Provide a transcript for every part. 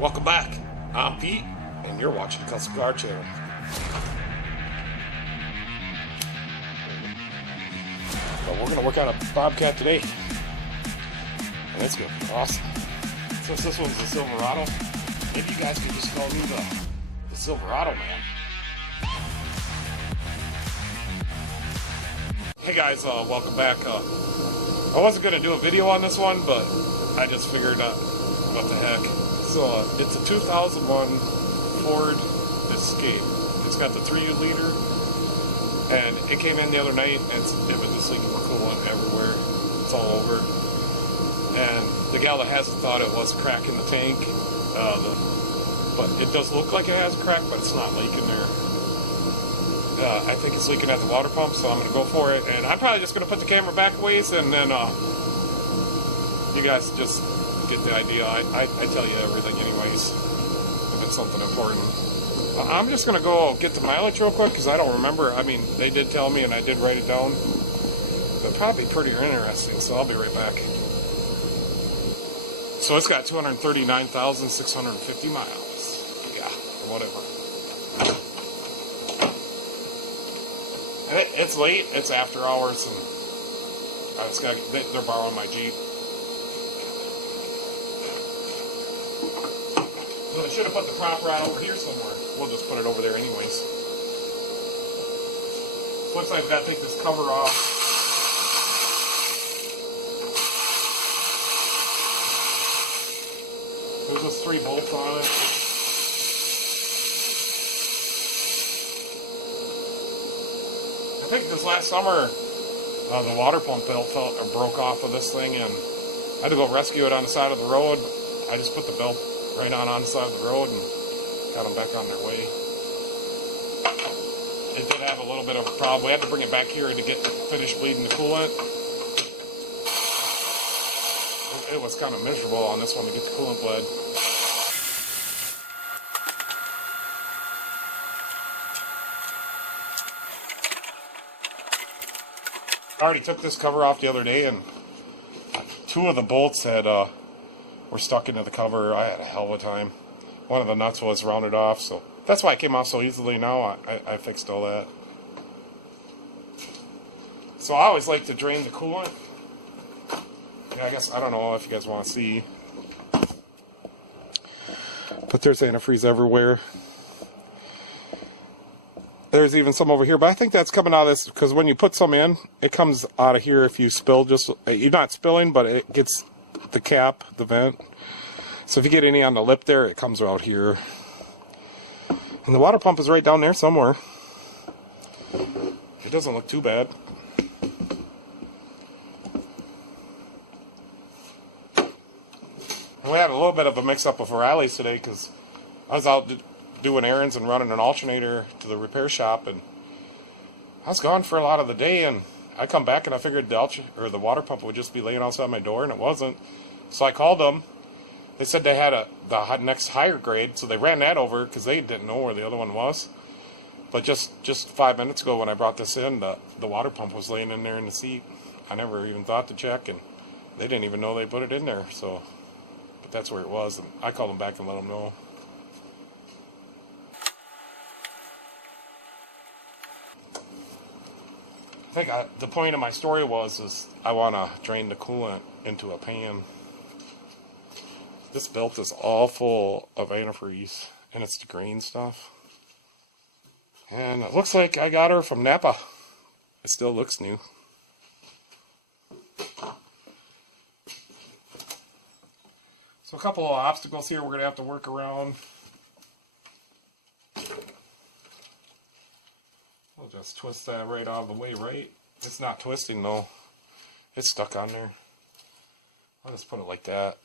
Welcome back. I'm Pete, and you're watching the Custom Car Channel. So we're going to work on a Bobcat today, and it's going to be awesome. Since this one's a Silverado, maybe you guys can just call me the Silverado man. Hey guys, welcome back. I wasn't going to do a video on this one, but I just figured what the heck. So it's a 2001 Ford Escape. It's got the 3-liter, and it came in the other night, and it was just leaking coolant everywhere. It's all over. And the gal that has it thought it was a crack in the tank, but it does look like it has a crack, but it's not leaking there. I think it's leaking at the water pump, so I'm going to go for it. And I'm probably just going to put the camera back a ways, and then you guys just get the idea. I tell you everything anyways, if it's something important. I'm just going to go get the mileage real quick, because I don't remember. I mean, they did tell me, and I did write it down. But probably pretty interesting, so I'll be right back. So it's got 239,650 miles. Yeah, or whatever. It's late, it's after hours, and I just got, they're borrowing my Jeep. So they should have put the prop rod over here somewhere. We'll just put it over there anyways. Looks like I've got to take this cover off. There's just 3 bolts on it. I think this last summer, the water pump belt broke off of this thing, and I had to go rescue it on the side of the road. I just put the belt right on the side of the road and got them back on their way. It did have a little bit of a problem. We had to bring it back here to get finished bleeding the coolant. It was kind of miserable on this one to get the coolant bled. I already took this cover off the other day, and 2 of the bolts had were stuck into the cover. I had a hell of a time. One of the nuts was rounded off, so that's why it came off so easily now. I fixed all that. So I always like to drain the coolant. Yeah, I guess, I don't know if you guys want to see, but there's antifreeze everywhere. There's even some over here, but I think that's coming out of this, because when you put some in, it comes out of here if you spill. Just, you're not spilling, but it gets the cap, the vent. So if you get any on the lip there, it comes out here. And the water pump is right down there somewhere. It doesn't look too bad. And we had a little bit of a mix-up with O'Reilly's today, because I was out doing errands and running an alternator to the repair shop, and I was gone for a lot of the day, and I come back and I figured the water pump would just be laying outside my door, and it wasn't. So I called them. They said they had the next higher grade, so they ran that over because they didn't know where the other one was. But just 5 minutes ago when I brought this in, the water pump was laying in there in the seat. I never even thought to check, and they didn't even know they put it in there. So, but that's where it was, and I called them back and let them know. I think the point of my story is I want to drain the coolant into a pan. This belt is all full of antifreeze, and it's the green stuff. And it looks like I got her from Napa. It still looks new. So a couple of obstacles here we're going to have to work around. We'll just twist that right out of the way, right? It's not twisting though. It's stuck on there. I'll just put it like that.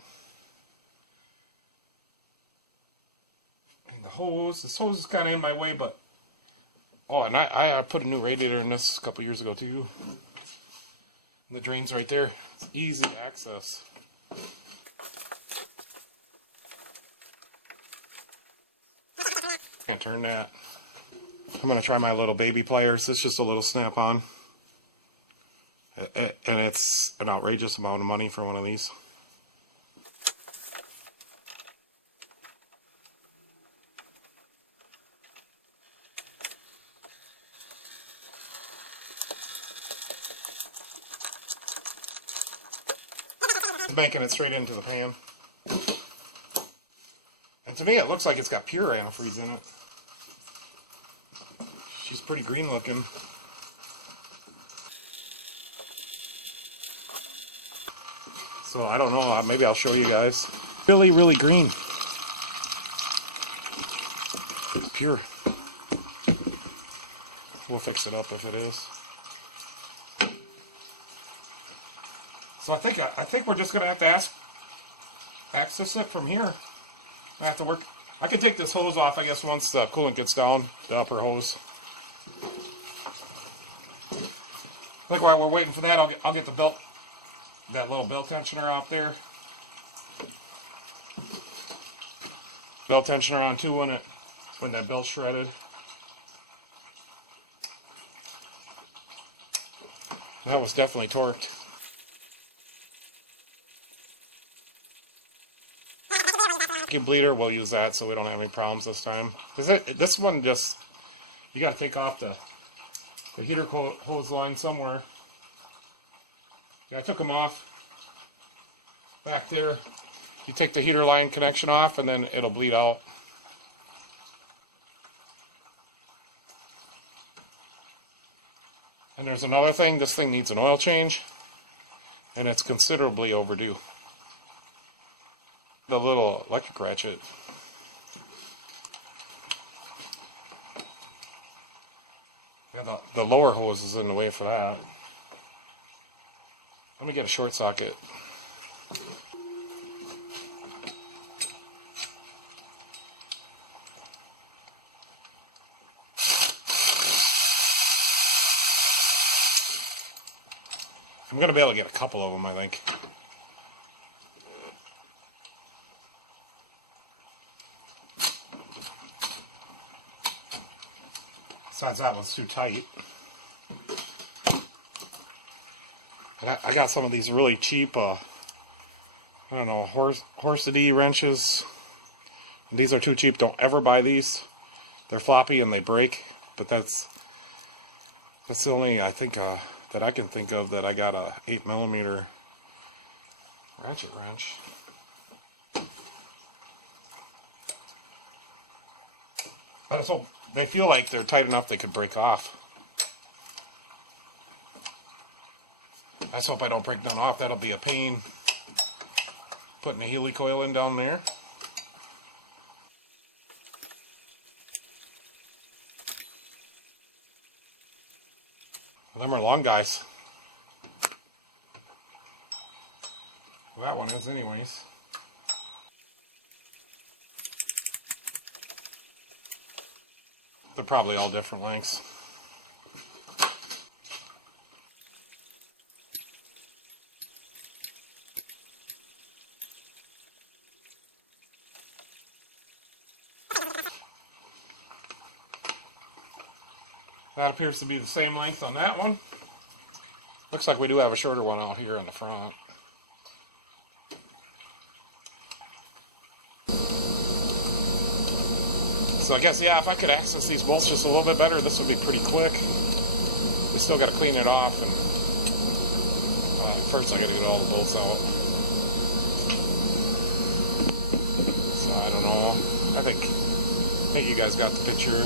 And this hose is kind of in my way, but... Oh, and I put a new radiator in this a couple years ago too. And the drain's right there. It's easy to access. Can't turn that. I'm going to try my little baby pliers. It's just a little snap-on. And it's an outrageous amount of money for one of these. making it straight into the pan. And to me, it looks like it's got pure antifreeze in it. She's pretty green looking. So I don't know, maybe I'll show you guys. Really, really green. It's pure. We'll fix it up if it is. So I think we're just gonna have to access it from here. I have to work. I can take this hose off, I guess, once the coolant gets down, the upper hose. I think while we're waiting for that, I'll get the belt, that little belt tensioner out there. Belt tensioner on too when that belt's shredded. That was definitely torqued. Bleeder, we'll use that so we don't have any problems this time. This one just, you got to take off the heater hose line somewhere. Yeah, I took them off back there. You take the heater line connection off and then it'll bleed out. And there's another thing, this thing needs an oil change and it's considerably overdue. The little electric ratchet. Yeah, the lower hose is in the way for that. Let me get a short socket. I'm going to be able to get a couple of them, I think. Besides, that one's too tight. And I got some of these really cheap, I don't know, Horsedy wrenches. And these are too cheap. Don't ever buy these. They're floppy and they break. But that's the only, I think, that I can think of that I got a 8mm ratchet wrench. I just hope they feel like they're tight enough they could break off. I just hope I don't break none off. That'll be a pain. Putting a Healy coil in down there. Well, them are long guys. Well, that one is anyways. They're probably all different lengths. That appears to be the same length on that one. Looks like we do have a shorter one out here in the front. So I guess, yeah, if I could access these bolts just a little bit better, this would be pretty quick. We still got to clean it off, and first I got to get all the bolts out. So I don't know. I think you guys got the picture.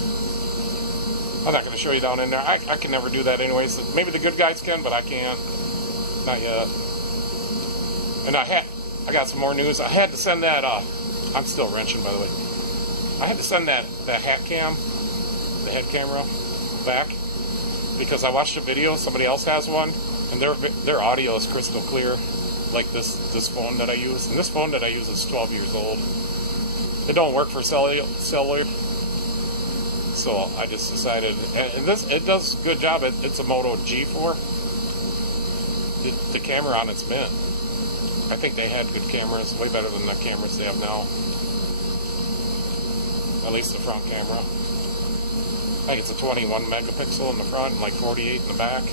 I'm not going to show you down in there. I can never do that anyways. Maybe the good guys can, but I can't. Not yet. And I got some more news. I had to send that. I'm still wrenching, by the way. I had to send that hat cam, the head camera, back because I watched a video. Somebody else has one, and their audio is crystal clear, like this phone that I use. And this phone that I use is 12 years old. It don't work for cellular, so I just decided. And it does a good job. It's a Moto G4. The camera on it's mint. I think they had good cameras, way better than the cameras they have now. At least the front camera. I think it's a 21 megapixel in the front and like 48 in the back.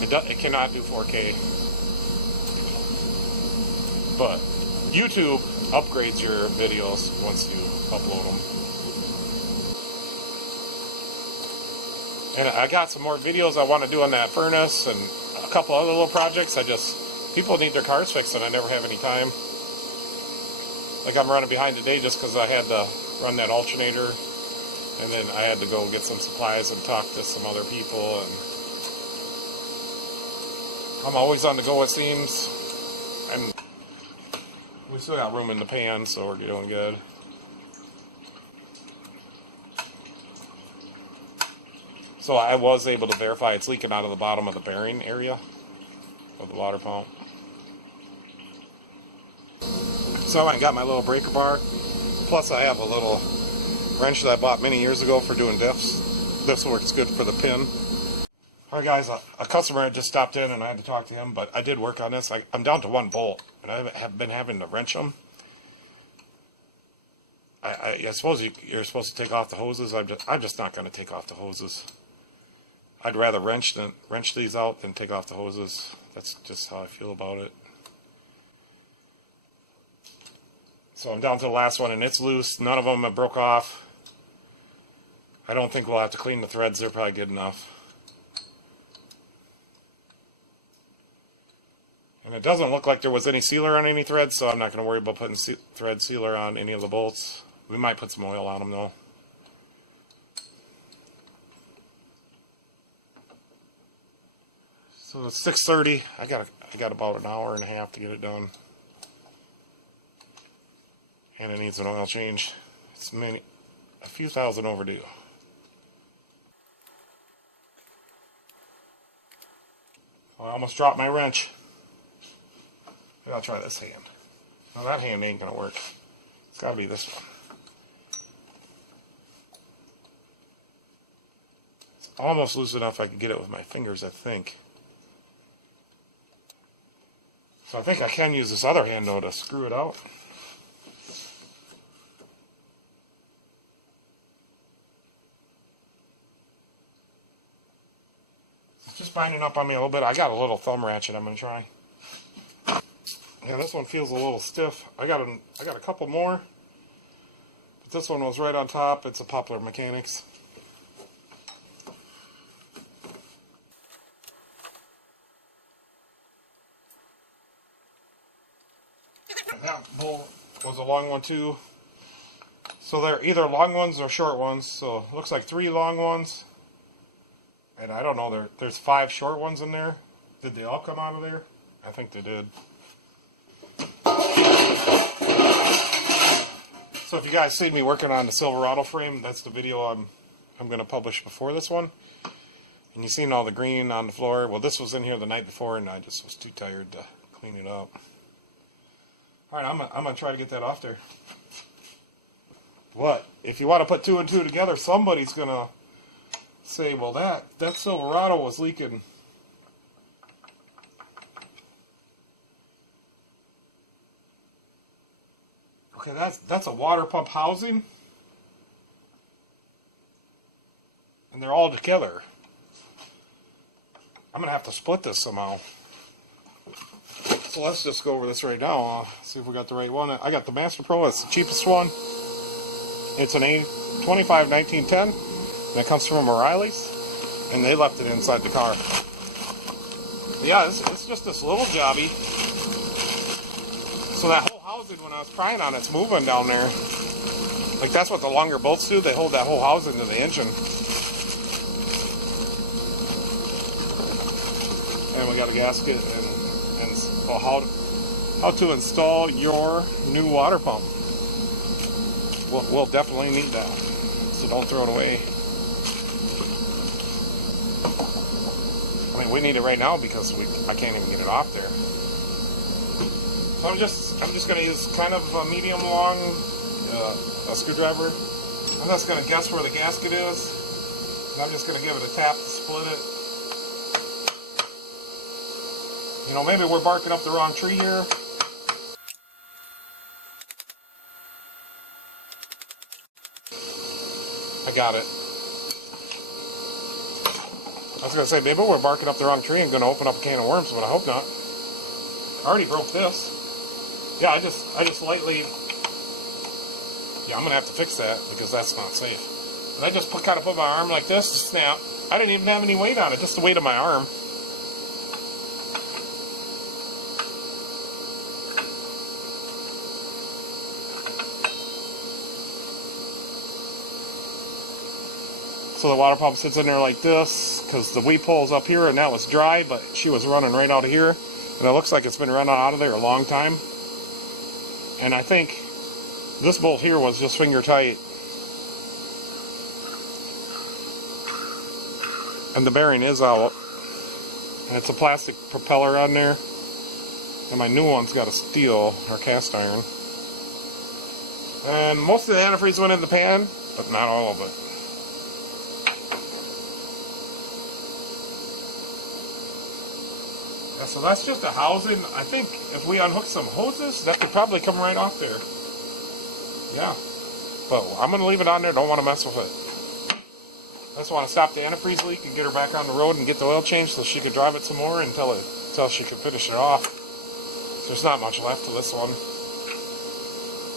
It cannot do 4K. But YouTube upgrades your videos once you upload them. And I got some more videos I want to do on that furnace and a couple other little projects. people need their cars fixed and I never have any time. Like I'm running behind today just because I had to run that alternator, and then I had to go get some supplies and talk to some other people, and I'm always on the go, it seems. And we still got room in the pan, so we're doing good. So I was able to verify it's leaking out of the bottom of the bearing area of the water pump. So I got my little breaker bar. Plus I have a little wrench that I bought many years ago for doing diffs. This works good for the pin. Alright guys, a customer had just stopped in and I had to talk to him, but I did work on this. I'm down to one bolt, and I have been having to wrench them. I suppose you're supposed to take off the hoses. I'm just not going to take off the hoses. I'd rather wrench these out than take off the hoses. That's just how I feel about it. So I'm down to the last one, and it's loose. None of them have broke off. I don't think we'll have to clean the threads. They're probably good enough. And it doesn't look like there was any sealer on any threads, so I'm not going to worry about putting thread sealer on any of the bolts. We might put some oil on them though. So it's 6:30. I got about an hour and a half to get it done. And it needs an oil change. It's a few thousand overdue. I almost dropped my wrench. Maybe I'll try this hand. Now that hand ain't gonna work. It's gotta be this one. It's almost loose enough I can get it with my fingers, I think. So I think I can use this other hand though to screw it out. It's just binding up on me a little bit. I got a little thumb ratchet I'm gonna try. Yeah, this one feels a little stiff. I got a couple more, but this one was right on top. It's a Poplar Mechanics. And that bolt was a long one too. So they're either long ones or short ones. So it looks like 3 long ones, and I don't know. There's 5 short ones in there. Did they all come out of there? I think they did. So if you guys see me working on the Silverado frame, that's the video I'm going to publish before this one. And you seen all the green on the floor. Well, this was in here the night before, and I just was too tired to clean it up. All right, I'm going to try to get that off there. What? If you want to put 2 and 2 together, somebody's going to say, well, that Silverado was leaking. Okay, that's a water pump housing, and they're all together. I'm gonna have to split this somehow. So let's just go over this right now. See if we got the right one. I got the Master Pro. It's the cheapest one. It's an A25 1910, and it comes from O'Reilly's, and they left it inside the car. Yeah, it's just this little jobby. So that whole housing, when I was prying on it's moving down there. Like that's what the longer bolts do. They hold that whole housing to the engine. And we got a gasket and well, how to install your new water pump. We'll definitely need that. So don't throw it away. I mean, we need it right now because I can't even get it off there. So I'm just going to use kind of a medium long a screwdriver. I'm just going to guess where the gasket is. And I'm just going to give it a tap to split it. You know, maybe we're barking up the wrong tree here. I got it. I was going to say, maybe we're barking up the wrong tree and going to open up a can of worms, but I hope not. I already broke this. Yeah, I just lightly... Yeah, I'm going to have to fix that because that's not safe. And I just kind of put my arm like this to snap. I didn't even have any weight on it, just the weight of my arm. So the water pump sits in there like this, because the weep hole's up here, and that was dry, but she was running right out of here. And it looks like it's been running out of there a long time. And I think this bolt here was just finger tight. And the bearing is out. And it's a plastic propeller on there. And my new one's got a steel or cast iron. And most of the antifreeze went in the pan, but not all of it. Yeah, so that's just a housing. I think if we unhook some hoses, that could probably come right off there. Yeah. But I'm going to leave it on there. Don't want to mess with it. I just want to stop the antifreeze leak and get her back on the road and get the oil changed so she could drive it some more until she could finish it off. So there's not much left to this one.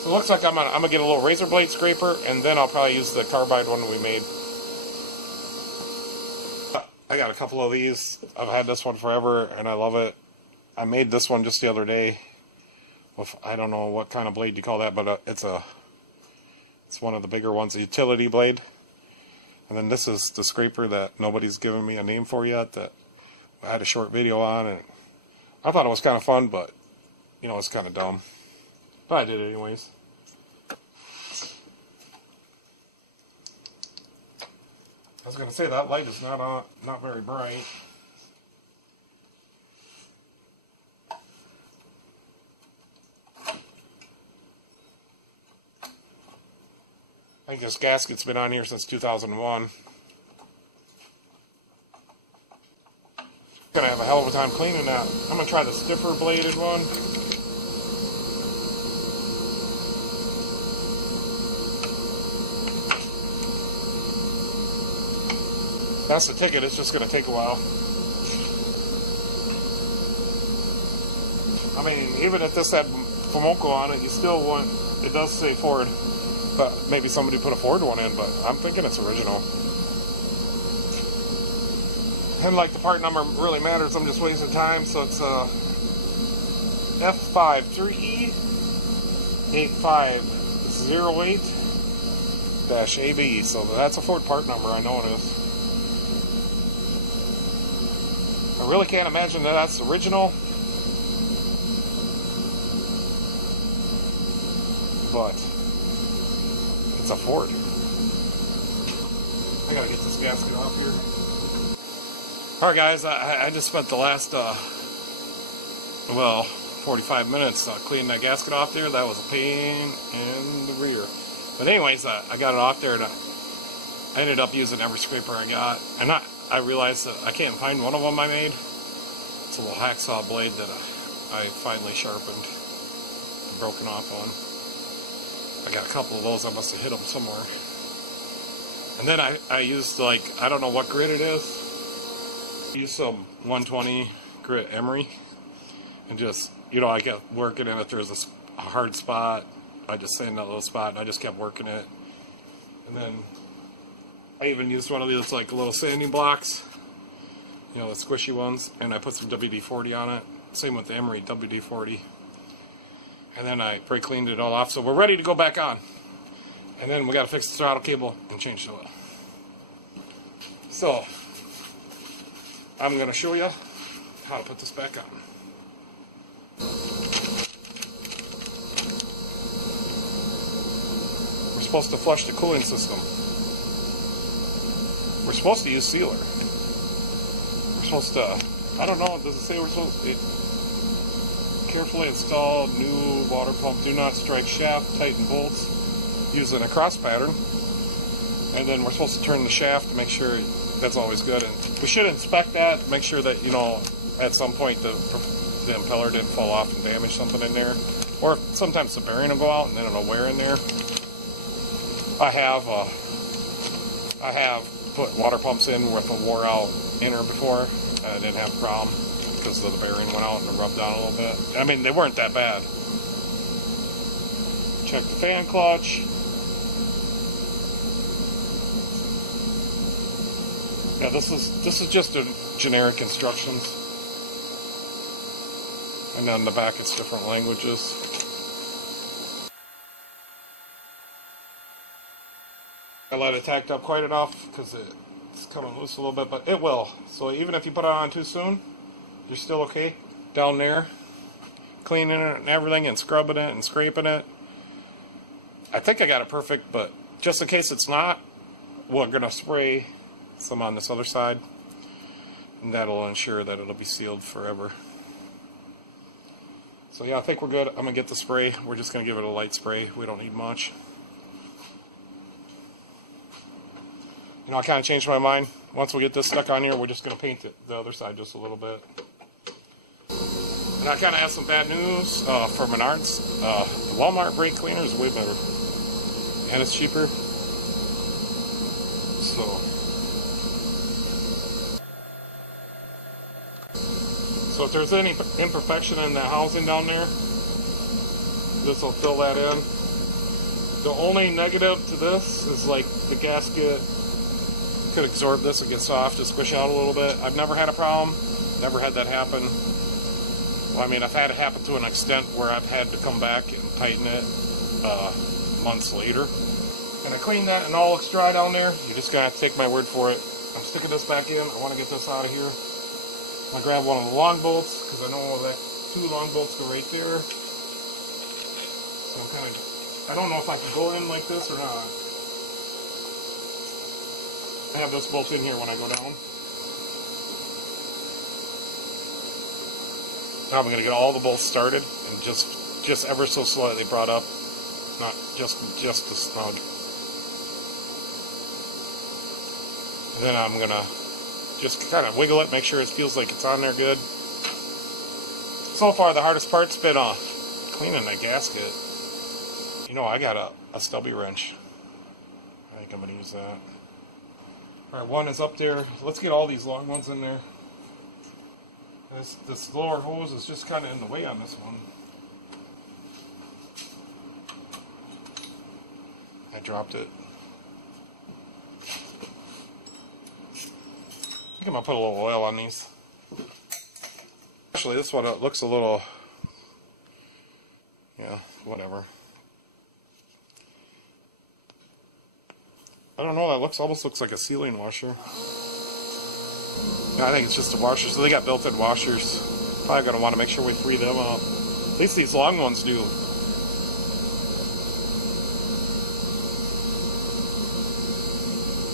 So it looks like I'm gonna get a little razor blade scraper, and then I'll probably use the carbide one we made. I got a couple of these. I've had this one forever, and I love it. I made this one just the other day with, I don't know what kind of blade you call that, but it's one of the bigger ones, a utility blade. And then this is the scraper that nobody's given me a name for yet, that I had a short video on, and I thought it was kind of fun, but you know, it's kind of dumb. But I did it anyways. I was gonna say that light is not very bright. I think this gasket's been on here since 2001. Gonna have a hell of a time cleaning that. I'm gonna try the stiffer bladed one. That's the ticket, it's just going to take a while. I mean, even if this had Fomoco on it, you still want, it does say Ford, but maybe somebody put a Ford one in, but I'm thinking it's original. And like the part number really matters, I'm just wasting time, so it's F53E 8508-AB, so that's a Ford part number, I know it is. I really can't imagine that that's original, but it's a Ford. I gotta get this gasket off here. Alright guys, I just spent the last, 45 minutes cleaning that gasket off there. That was a pain in the rear. But anyways, I got it off there, and I ended up using every scraper I got. And I realized that I can't find one of them I made. It's a little hacksaw blade that I finally sharpened and broken off on. I got a couple of those. I must have hit them somewhere. And then I used, like, I don't know what grit it is. I used some 120 grit emery. And just, you know, I kept working in it. There's a hard spot. I just sanded that little spot and I just kept working it. And then I even used one of these like little sanding blocks, you know, the squishy ones, and I put some WD-40 on it. Same with the emery, WD-40. And then I brake cleaned it all off, so we're ready to go back on. And then we got to fix the throttle cable and change the oil. So I'm going to show you how to put this back on. We're supposed to flush the cooling system. We're supposed to use sealer. We're supposed to, I don't know, does it say we're supposed to carefully install new water pump, do not strike shaft, tighten bolts using a cross pattern. And then we're supposed to turn the shaft to make sure that's always good. And we should inspect that, make sure that, you know, at some point the impeller didn't fall off and damage something in there. Or sometimes the bearing will go out and then it'll wear in there. I have put water pumps in with a wore out inner before. I didn't have a problem because the bearing went out and it rubbed down a little bit. I mean, they weren't that bad. Check the fan clutch. Yeah, this is just a generic instructions. And on the back it's different languages. I let it tacked up quite enough because it's coming loose a little bit, but it will. So even if you put it on too soon, you're still okay. Down there, cleaning it and everything and scrubbing it and scraping it. I think I got it perfect, but just in case it's not, we're going to spray some on this other side, and that'll ensure that it'll be sealed forever. So yeah, I think we're good. I'm going to get the spray. We're just going to give it a light spray. We don't need much. You know, I kind of changed my mind. Once we get this stuck on here, we're just going to paint the other side just a little bit. And I kind of have some bad news for Menards. The Walmart brake cleaner is way better. And it's cheaper. So if there's any imperfection in the housing down there, this will fill that in. The only negative to this is like the gasket could absorb this and get soft and squish out a little bit. I've never had a problem. Never had that happen. Well, I mean, I've had it happen to an extent where I've had to come back and tighten it months later. And I cleaned that and all looks dry down there. You're just going to have to take my word for it. I'm sticking this back in. I want to get this out of here. I'm going to grab one of the long bolts because I know that 2 long bolts go right there. So I'm kind of, I don't know if I can go in like this or not. I have this bolt in here when I go down. Now I'm going to get all the bolts started and just ever so slightly brought up, not just a snug. And then I'm going to just kind of wiggle it, make sure it feels like it's on there good. So far the hardest part's been cleaning that gasket. You know, I got a stubby wrench. I think I'm going to use that. Alright, one is up there. Let's get all these long ones in there. This lower hose is just kind of in the way on this one. I dropped it. I think I'm going to put a little oil on these. Actually, this one looks a little, yeah, whatever. I don't know, that almost looks like a sealing washer. Yeah, I think it's just a washer, so they got built-in washers. Probably going to want to make sure we free them up. At least these long ones do.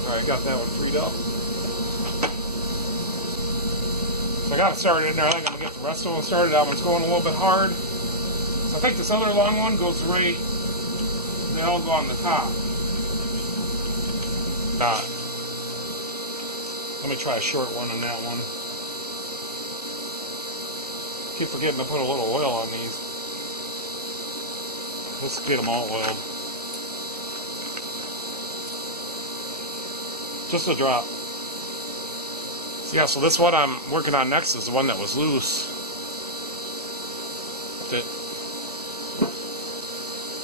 Alright, got that one freed up. So I got it started in there. I think I'm going to get the rest of them started. That one's going a little bit hard. So I think this other long one goes right, they all go on the top. Let me try a short one on that one. Keep forgetting to put a little oil on these. Let's get them all oiled. Just a drop. Yeah, so this one I'm working on next is the one that was loose.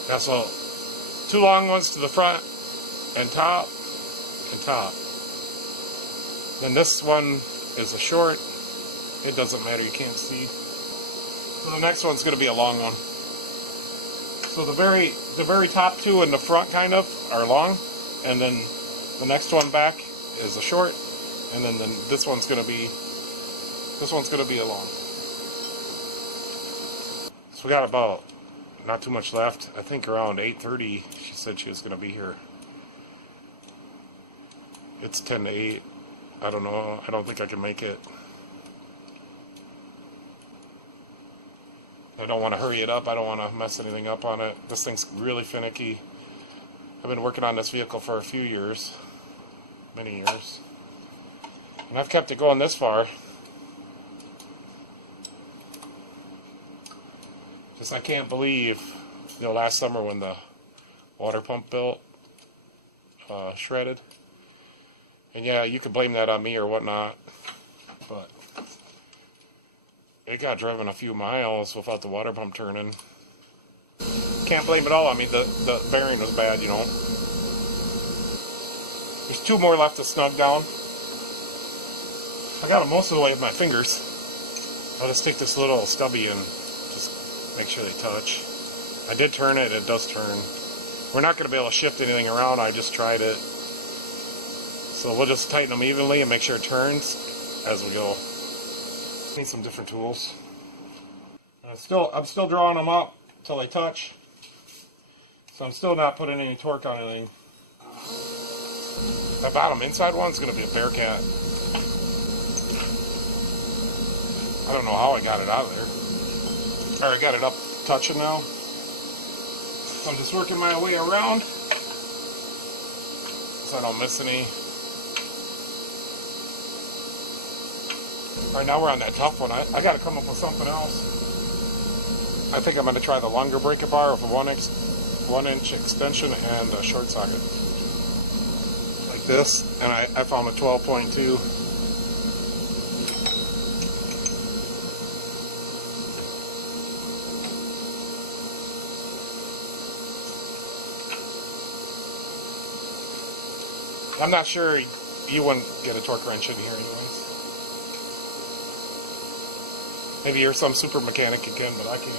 Yeah, so 2 long ones to the front and top and top. Then this one is a short. It doesn't matter, you can't see. So the next one's going to be a long one. So the very top 2 in the front kind of are long, and then the next one back is a short. And then this one's gonna be a long. So we got about not too much left. I think around 8:30 she said she was gonna be here. It's 10 to 8. I don't know. I don't think I can make it. I don't want to hurry it up. I don't want to mess anything up on it. This thing's really finicky. I've been working on this vehicle for a few years, many years. And I've kept it going this far. Just I can't believe, you know, last summer when the water pump built shredded. And yeah, you could blame that on me or whatnot, but it got driven a few miles without the water pump turning. Can't blame it all on me. The bearing was bad, you know. There's 2 more left to snug down. I got them most of the way with my fingers. I'll just take this little stubby and just make sure they touch. I did turn it, it does turn. We're not going to be able to shift anything around, I just tried it. So we'll just tighten them evenly and make sure it turns as we go. Need some different tools. I'm still drawing them up till they touch. So I'm still not putting any torque on anything. That bottom inside one's going to be a Bearcat. I don't know how I got it out of there. Or I got it up touching now. So I'm just working my way around so I don't miss any. Alright, now we're on that tough one. I got to come up with something else. I think I'm going to try the longer breaker bar with a 1 inch extension and a short socket. Like this. And I found a 12.2. I'm not sure you wouldn't get a torque wrench in here anyways. Maybe you're some super mechanic you can, but I can't.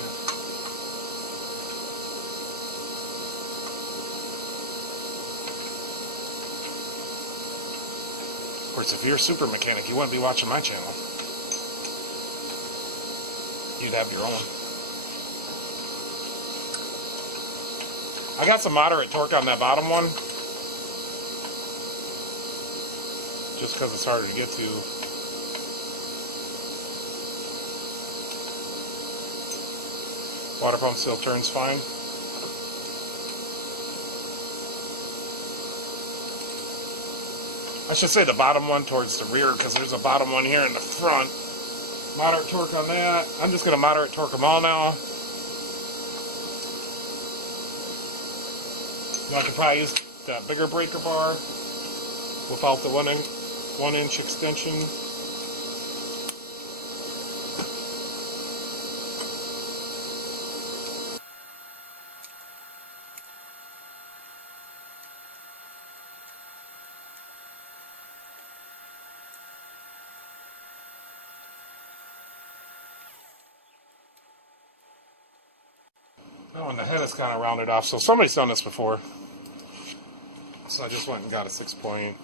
Of course, if you're a super mechanic, you wouldn't be watching my channel. You'd have your own. I got some moderate torque on that bottom one. Just because it's harder to get to. Water pump still turns fine. I should say the bottom one towards the rear, because there's a bottom one here in the front. Moderate torque on that. I'm just going to moderate torque them all now. I could probably use that bigger breaker bar without the 1 inch extension. Oh, and the head is kind of rounded off, so somebody's done this before. So I just went and got a 6-point.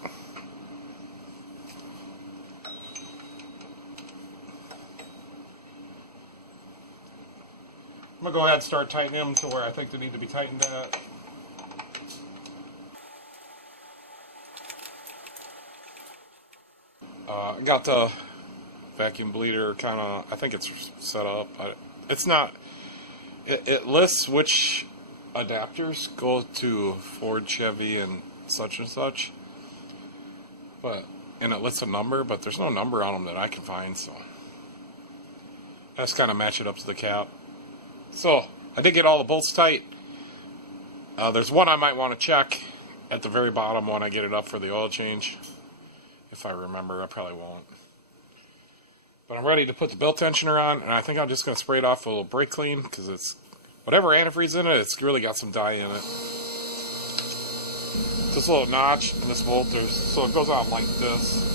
I'm going to go ahead and start tightening them to where I think they need to be tightened at. I got the vacuum bleeder kind of, I think it's set up. It's not, it lists which adapters go to Ford, Chevy, and such. And it lists a number, but there's no number on them that I can find, so I just kind of match it up to the cap. So, I did get all the bolts tight. There's one I might want to check at the very bottom when I get it up for the oil change. If I remember, I probably won't. But I'm ready to put the belt tensioner on, and I think I'm just going to spray it off with a little brake clean, because it's, whatever antifreeze in it, it's really got some dye in it. This little notch in this bolt, so it goes out like this.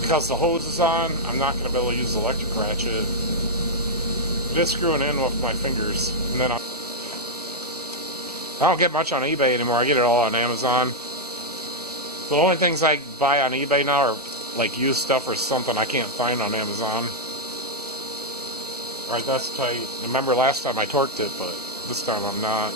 Because the hose is on, I'm not going to be able to use the electric ratchet. It is screwing in with my fingers. And then I don't get much on eBay anymore. I get it all on Amazon. The only things I buy on eBay now are like used stuff or something I can't find on Amazon. Alright, that's tight. Remember last time I torqued it, but this time I'm not.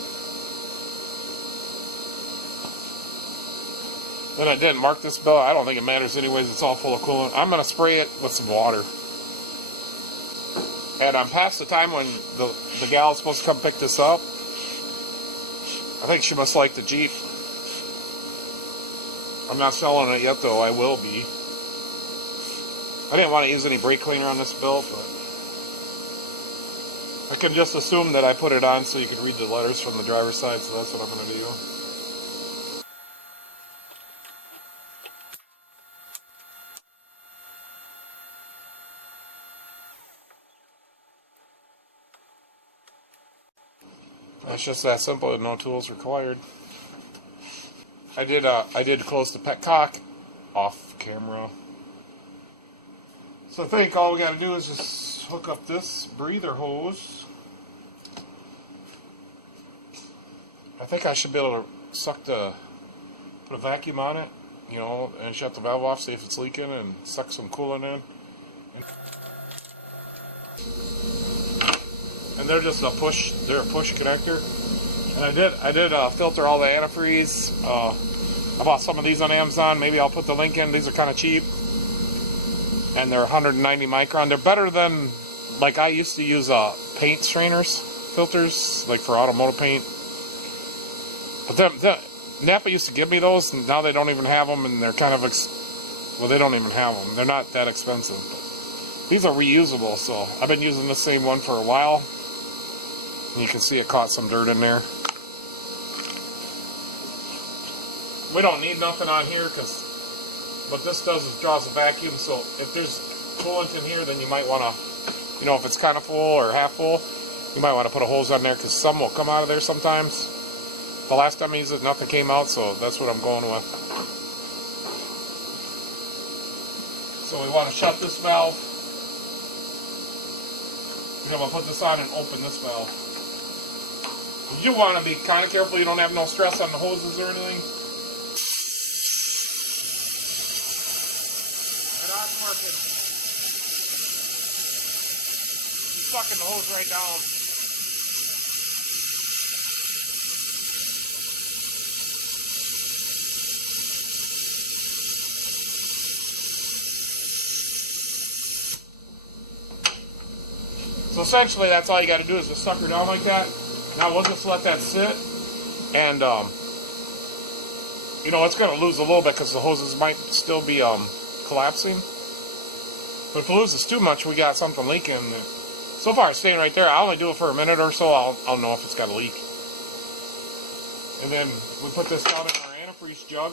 Then I didn't mark this belt. I don't think it matters anyways. It's all full of coolant. I'm going to spray it with some water. And I'm past the time when the gal is supposed to come pick this up. I think she must like the Jeep. I'm not selling it yet, though. I will be. I didn't want to use any brake cleaner on this belt, but I can just assume that I put it on so you can read the letters from the driver's side, so that's what I'm going to do. It's just that simple and no tools required. I did close the petcock off camera. So I think all we got to do is just hook up this breather hose I think I should be able to put a vacuum on it, you know, and shut the valve off, see if it's leaking, and suck some coolant in. And they're just they're a push connector. And I did filter all the antifreeze. I bought some of these on Amazon. Maybe I'll put the link in. These are kind of cheap. And they're 190 micron. They're better than, like, I used to use paint strainers, filters, like for automotive paint. But Napa used to give me those, and now they don't even have them, and they're kind of, well, they don't even have them. They're not that expensive. But these are reusable, so I've been using the same one for a while. And you can see it caught some dirt in there. We don't need nothing on here, because what this does is draws a vacuum, so if there's coolant in here, then you might want to, you know, if it's kind of full or half full, you might want to put a hose on there, because some will come out of there sometimes. The last time I used it, nothing came out, so that's what I'm going with. So we want to shut this valve. We're going to put this on and open this valve. You want to be kind of careful you don't have no stress on the hoses or anything. It not working. Just sucking the hose right down. So essentially that's all you got to do is just suck her down like that. Now we'll just let that sit, and you know, it's going to lose a little bit because the hoses might still be collapsing. But if it loses too much, we got something leaking. So far it's staying right there. I'll only do it for a minute or so. I'll know if it's got a leak. And then we put this down in our antifreeze jug,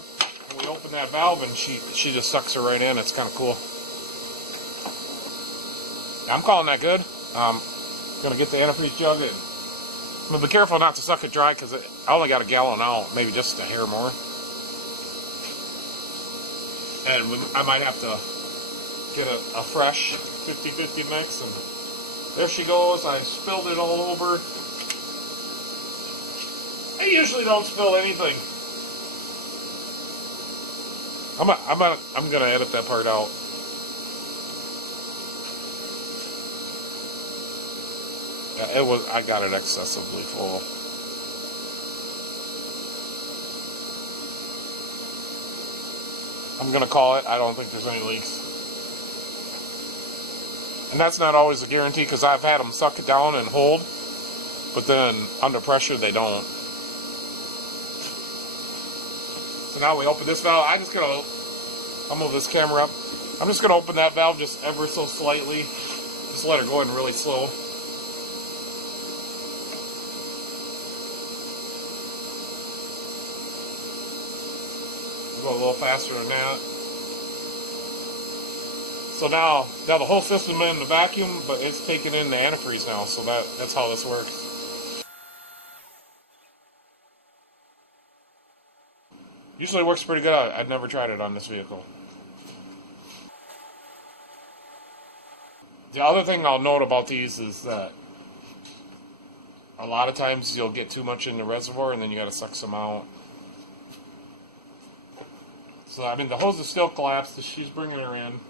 and we open that valve, and she just sucks her right in. It's kind of cool. I'm calling that good. Gonna get the antifreeze jug, and I'm gonna be careful not to suck it dry because I only got a gallon out, maybe just a hair more. And I might have to get a fresh 50-50 mix, and there she goes. I spilled it all over. I usually don't spill anything. I'm gonna edit that part out. Yeah, I got it excessively full. I'm gonna call it. I don't think there's any leaks. And that's not always a guarantee, because I've had them suck it down and hold, but then under pressure they don't. So now we open this valve. I'll move this camera up. I'm just gonna open that valve just ever so slightly. Just let her go in really slow. Go a little faster than that. So now the whole system in the vacuum, but it's taking in the antifreeze now, so that's how this works. Usually works pretty good. I've never tried it on this vehicle. The other thing I'll note about these is that a lot of times you'll get too much in the reservoir and then you gotta suck some out. So, I mean, the hose is still collapsed. She's bringing her in.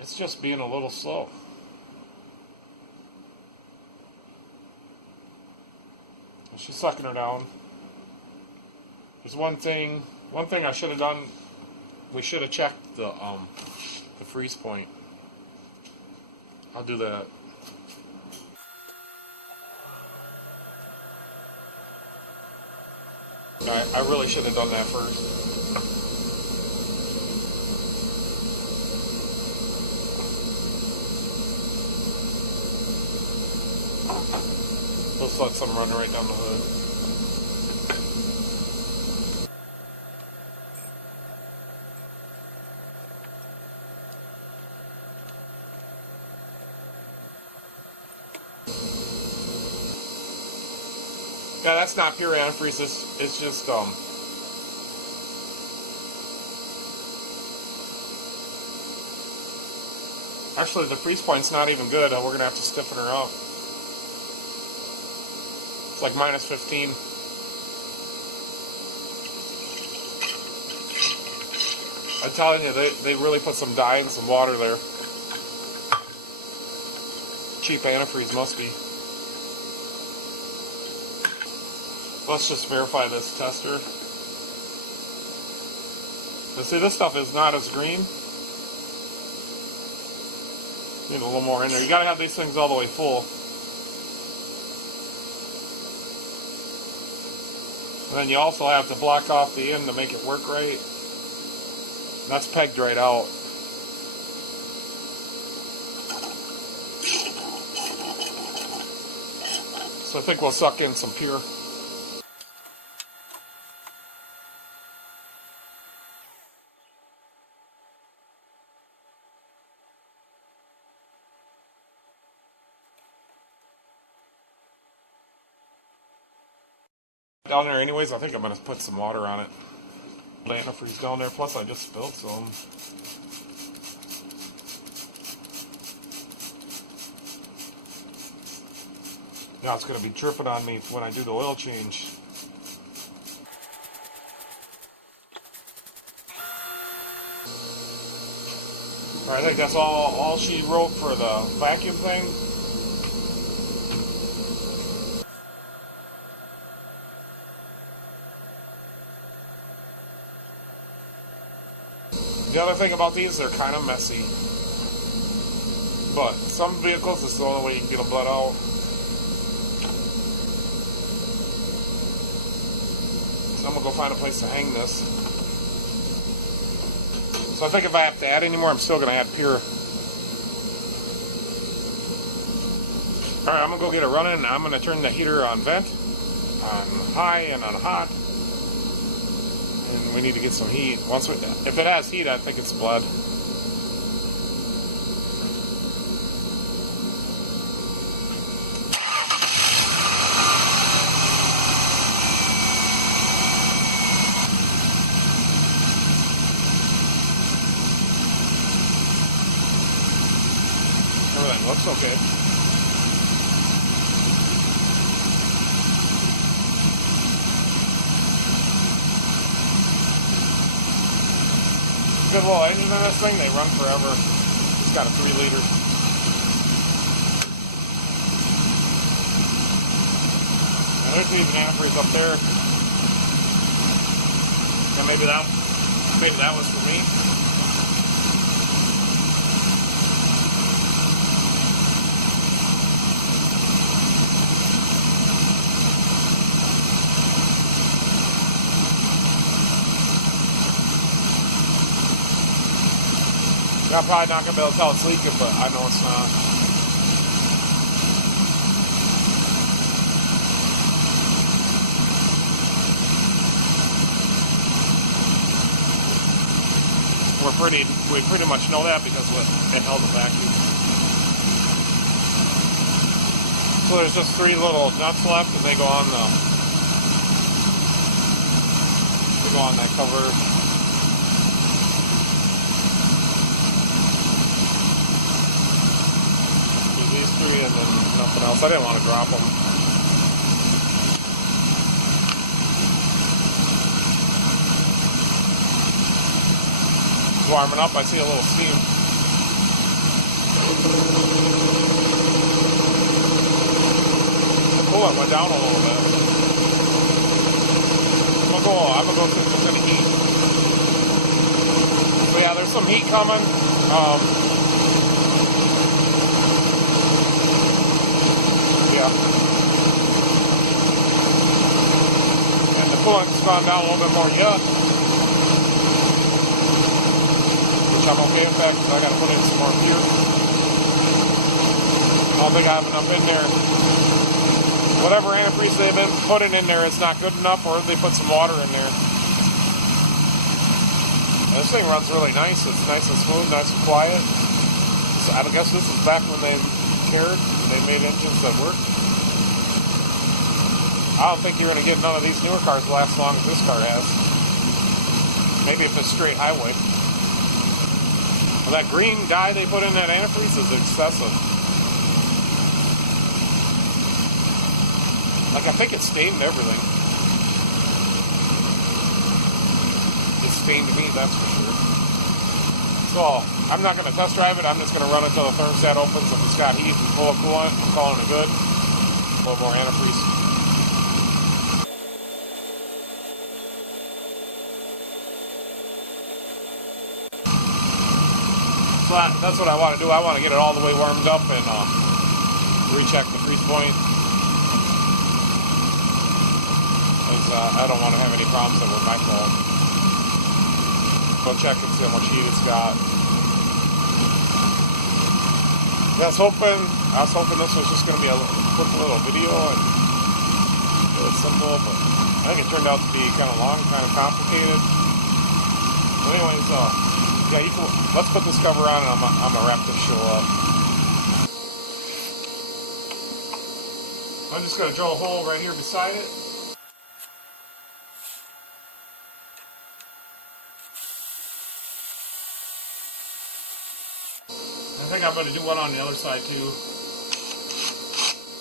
It's just being a little slow. She's sucking her down. There's one thing I should have done. We should have checked the freeze point. I'll do that. I really should have done that first. Let's let some run right down the hood. Yeah, that's not pure antifreeze. It's just actually the freeze point's not even good. We're gonna have to stiffen her up. It's like minus 15. I'm telling you, they really put some dye and some water there. Cheap antifreeze must be. Let's just verify this tester. Now see, this stuff is not as green. Need a little more in there. You gotta have these things all the way full. And then you also have to block off the end to make it work right. That's pegged right out. So I think we'll suck in some pure. Down there anyways, I think I'm going to put some water on it. Antifreeze down there, plus I just spilled some. Now it's going to be dripping on me when I do the oil change. Alright, I think that's all she wrote for the vacuum thing. The other thing about these, they're kind of messy. But some vehicles, it's the only way you can get them bled out. So I'm going to go find a place to hang this. So I think if I have to add any more, I'm still going to add pure. Alright, I'm going to go get it running, and I'm going to turn the heater on vent, on high and on hot. And we need to get some heat. If it has heat, I think it's bled. Everything looks okay. Good little engine in this thing, they run forever. It's got a 3 liter. Now there's even antifreeze up there. And maybe that was for me. I'm probably not going to be able to tell it's leaking, but I know it's not. We pretty much know that because it held the vacuum. So there's just 3 little nuts left, and they go on that cover. These 3 and then nothing else. I didn't want to drop them. It's warming up. I see a little steam. The coolant went down a little bit. I'm gonna go see if there's any heat. So yeah, there's some heat coming. And the coolant's gone down a little bit more yet, which I'm okay with that because I got to put in some more pure. I don't think I have enough in there. Whatever antifreeze they've been putting in there is not good enough, or they put some water in there. And this thing runs really nice. It's nice and smooth, nice and quiet. So I guess this is back when they cared and they made engines that work. I don't think you're going to get none of these newer cars last as long as this car has. Maybe if it's straight highway. Well, that green dye they put in that antifreeze is excessive. Like, I think it's stained everything. It's stained to me, that's for sure. So, I'm not going to test drive it. I'm just going to run it until the thermostat opens. If it's got heat and full of coolant, I'm calling it good. A little more antifreeze. So that's what I want to do. I want to get it all the way warmed up and recheck the freeze point. Because I don't want to have any problems that were my fault. Go check and see how much heat it's got. I was hoping this was just going to be a quick little video and it was simple, but I think it turned out to be kind of long, kind of complicated. But anyways, yeah, let's put this cover on and I'm gonna wrap this show up. I'm just gonna drill a hole right here beside it. I think I'm going to do one on the other side too.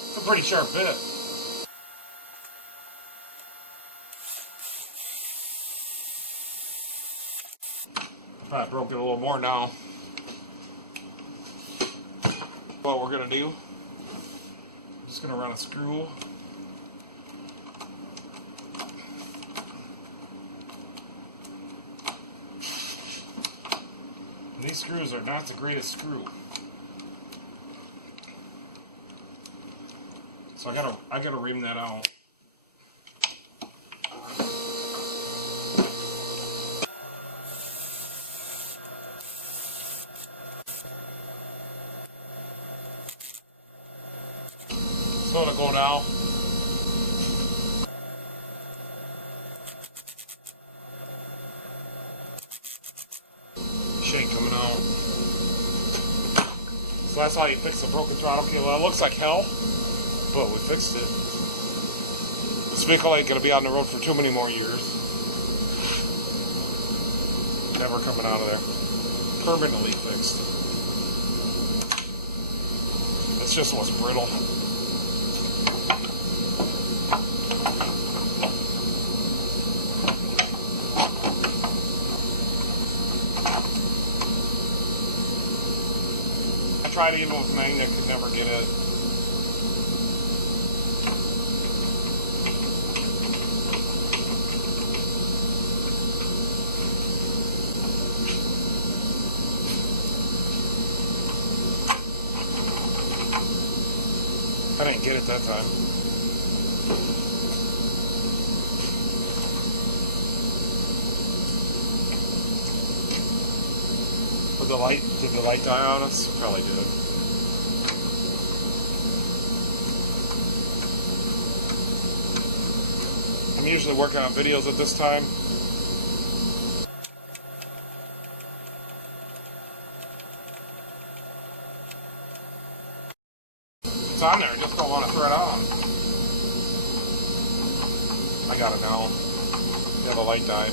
It's a pretty sharp bit. I broke it a little more now. What we're going to do, I'm just going to run a screw. And these screws are not the greatest screw. So I gotta ream that out. So it'll go now. Shank coming out. So that's how you fix the broken throttle cable. It looks like hell, but we fixed it. This vehicle ain't gonna be on the road for too many more years. Never coming out of there. Permanently fixed. It's just what's brittle. I tried even with magnet, could never get it. I didn't get it that time. Did the light die on us? Probably did. I'm usually working on videos at this time. It's on there, I just don't want to thread on. I got it now. Yeah, the light died.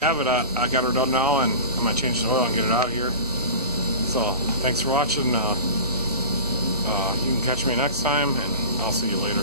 Yeah, but I got her done now, and I'm going to change the oil and get it out of here. So, thanks for watching. You can catch me next time, and I'll see you later.